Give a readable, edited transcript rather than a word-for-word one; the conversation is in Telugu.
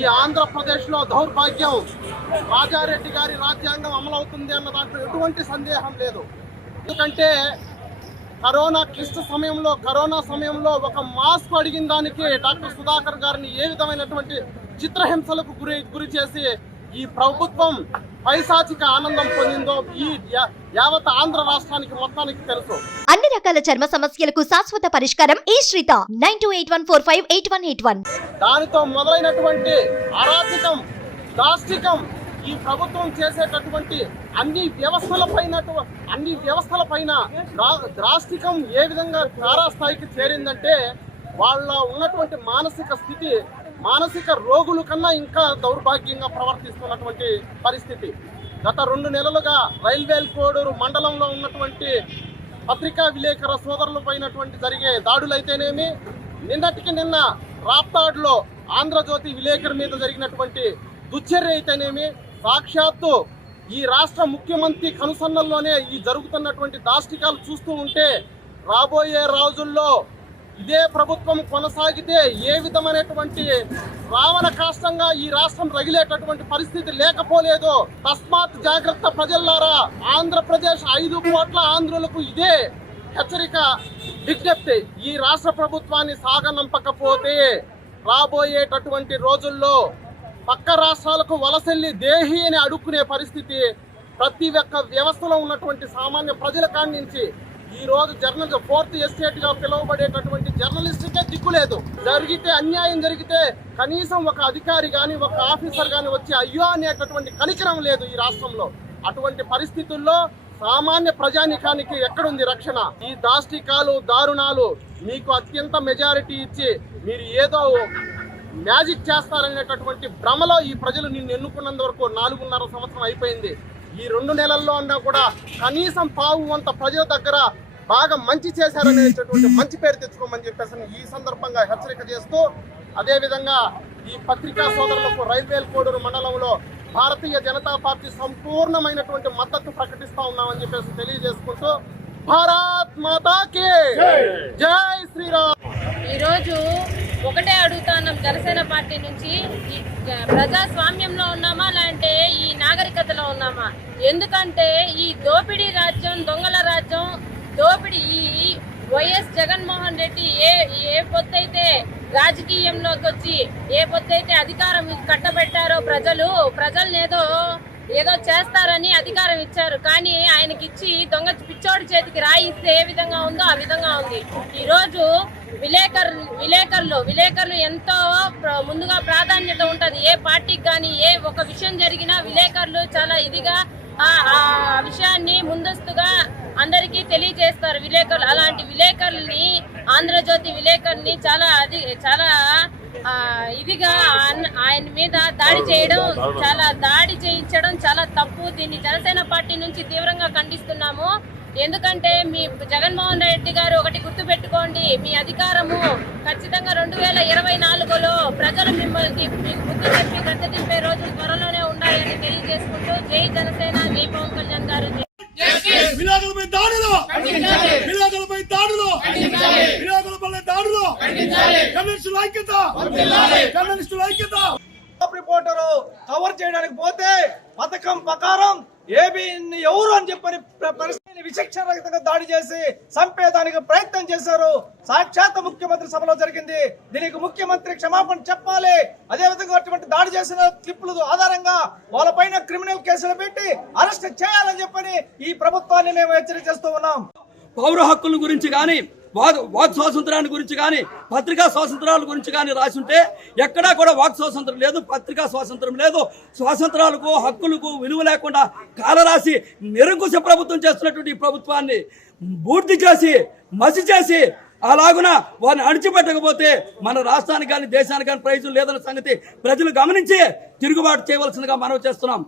ఈ ఆంధ్రప్రదేశ్లో దౌర్భాగ్యం రాజారెడ్డి గారి రాజ్యాంగం అమలవుతుంది అన్న దాంట్లో ఎటువంటి సందేహం లేదు. ఎందుకంటే కరోనా సమయంలో ఒక మాస్క్ అడిగిన దానికి డాక్టర్ సుధాకర్ గారిని ఏ విధమైనటువంటి చిత్రహింసలకు గురి చేసి ఈ ప్రభుత్వం పైశాచిక ఆనందం పొందిందో ఈ యావత్ ఆంధ్ర రాష్ట్రానికి మొత్తానికి తెలుసు. అన్ని రకాల చర్మ సమస్యలకు శాశ్వత పరిష్కారం ఈ శ్రీత 9281458181. దానితో మొదలైనటువంటి అరాచకం, దాష్టికం ఈ ప్రభుత్వం చేసేటటువంటి అన్ని వ్యవస్థలపైన ద్రాష్టికం ఏ విధంగా తారాస్థాయికి చేరిందంటే వాళ్ళ ఉన్నటువంటి మానసిక రోగుల కన్నా ఇంకా దౌర్భాగ్యంగా ప్రవర్తిస్తున్నటువంటి పరిస్థితి. గత 2 నెలలుగా రైల్వే కోడూరు మండలంలో ఉన్నటువంటి పత్రికా విలేకరుల సోదరులపైనటువంటి జరిగే దాడులైతేనేమి, నిన్న రాప్తాడ్లో ఆంధ్రజ్యోతి విలేకరు మీద జరిగినటువంటి దుశ్చర్య అయితేనేమి, సాక్షాత్తు ఈ రాష్ట్ర ముఖ్యమంత్రి కనుసన్నల్లోనే ఈ జరుగుతున్నటువంటి దాష్టికాలు చూస్తూ ఉంటే రాబోయే రోజుల్లో ఇదే ప్రభుత్వం కొనసాగితే ఏ విధమైనటువంటి రావణ కాష్టంగా ఈ రాష్ట్రం రగిలేటటువంటి పరిస్థితి లేకపోలేదో. తస్మాత్ జాగ్రత్త ప్రజల్లారా, ఆంధ్రప్రదేశ్ 5 కోట్ల ఆంధ్రులకు ఇదే హెచ్చరిక, విజ్ఞప్తి. ఈ రాష్ట్ర ప్రభుత్వాన్ని సాగనంపకపోతే రాబోయేటటువంటి రోజుల్లో పక్క రాష్ట్రాలకు వలసెల్లి దేహి అని అడుక్కునే పరిస్థితి ప్రతి ఒక్క వ్యవస్థలో ఉన్నటువంటి సామాన్య ప్రజల కాడి నుంచి ఈ రోజు ఫోర్త్ ఎస్టేట్ గా పిలువబడేటటువంటి జర్నలిస్టుకే దిక్కులేదు. అన్యాయం జరిగితే కనీసం ఒక అధికారి గాని ఒక ఆఫీసర్ గాని వచ్చి అయ్యో అనేటటువంటి కనికరం లేదు ఈ రాష్ట్రంలో. అటువంటి పరిస్థితుల్లో సామాన్య ప్రజానికానికి ఎక్కడుంది రక్షణ? ఈ దాష్టికాలు, దారుణాలు మీకు అత్యంత మెజారిటీ ఇచ్చి మీరు ఏదో మ్యాజిక్ చేస్తారనేటటువంటి భ్రమలో ఈ ప్రజలు నిన్ను ఎన్నుకున్నంత వరకు 4.5 సంవత్సరం అయిపోయింది. ఈ 2 నెలల్లో అన్నా కూడా కనీసం పావు వంత ప్రజల దగ్గర బాగా మంచి చేశారనేటటువంటి మంచి పేరు తెచ్చుకోమని చెప్పేసి ఈ సందర్భంగా హెచ్చరిక చేస్తూ, అదేవిధంగా ఈ పత్రికా సోదరులకు రైల్వే కోడూరు మండలంలో భారతీయ జనతా పార్టీ సంపూర్ణమైనటువంటి మద్దతు ప్రకటిస్తా ఉన్నామని చెప్పేసి తెలియజేసుకుంటూ, భారత్ మాతాకి జై శ్రీరామ్. ఈరోజు ఒకటే అడుగుతున్నాం జనసేన పార్టీ నుంచి, ఈ ప్రజాస్వామ్యంలో ఉన్నామా లేదంటే ఈ నాగరికతలో ఉన్నామా? ఎందుకంటే ఈ దోపిడీ రాజ్యం, దొంగల రాజ్యం, దోపిడీ ఈ వైఎస్ జగన్మోహన్ రెడ్డి ఏ పొత్తైతే రాజకీయంలోకి వచ్చి ఏ పొత్తైతే అధికారం కట్టబెట్టారో ప్రజలు ఏదో చేస్తారని అధికారం ఇచ్చారు. కానీ ఆయనకి ఇచ్చి దొంగ పిచ్చోడి చేతికి రాయిస్తే ఏ విధంగా ఉందో ఆ విధంగా ఉంది. ఈరోజు విలేకరులు ఎంతో ముందుగా ప్రాధాన్యత ఉంటుంది. ఏ పార్టీకి కానీ ఏ ఒక విషయం జరిగినా విలేకరులు చాలా ఇదిగా ఆ విషయాన్ని ముందస్తుగా అందరికీ తెలియజేస్తారు విలేకరులు. అలాంటి విలేకరుల్ని, ఆంధ్రజ్యోతి విలేకరుని చాలా ఇదిగా ఆయన మీద దాడి చేయించడం చాలా తప్పు. దీన్ని జనసేన పార్టీ నుంచి తీవ్రంగా ఖండిస్తున్నాము. ఎందుకంటే మీ జగన్మోహన్ రెడ్డి గారు ఒకటి గుర్తుపెట్టుకోండి, మీ అధికారము ఖచ్చితంగా 2024లో ప్రజలు మిమ్మల్ని మీకు బుద్ధి చెప్పి గద్దె దింపే రోజులు త్వరలోనే ఉన్నాయని తెలియజేసుకుంటూ, జై జనసేన, జై పవన్ కళ్యాణ్ గారు. రిపోర్టరు కవర్ చేయడానికి పోతే పథకం ప్రకారం ఏబీని ఎవరు అని చెప్పని పరిస్థితిని విచక్షణరహితంగా దాడి చేసి చంపేదానికి ప్రయత్నం చేశారు. సాక్షాత్ ముఖ్యమంత్రి సభలో జరిగింది. దీనికి ముఖ్యమంత్రి క్షమాపణ చెప్పాలి. అదేవిధంగా అటువంటి దాడి చేసిన క్లిప్పుల ఆధారంగా వాళ్ళపైన క్రిమినల్ కేసులు పెట్టి అరెస్ట్ చేయాలని చెప్పని ఈ ప్రభుత్వాన్ని మేము హెచ్చరిక చేస్తూ ఉన్నాం. పౌర హక్కుల గురించి కానీ, వాక్ స్వాతంత్రాన్ని గురించి కానీ, పత్రికా స్వాతంత్రాల గురించి కానీ రాసుంటే ఎక్కడా కూడా వాక్ స్వాతంత్రం లేదు, పత్రికా స్వాతంత్రం లేదు. స్వాతంత్రాలకు, హక్కులకు విలువ లేకుండా కాలరాసి నిరంకుశ ప్రభుత్వం చేస్తున్నటువంటి ఈ ప్రభుత్వాన్ని పూర్తి చేసి మసి చేసి అలాగున వారిని అణిచిపెట్టకపోతే మన రాష్ట్రానికి కానీ దేశానికి కానీ ప్రయోజనం లేదన్న సంగతి ప్రజలు గమనించి తిరుగుబాటు చేయవలసిందిగా మనవి చేస్తున్నాం.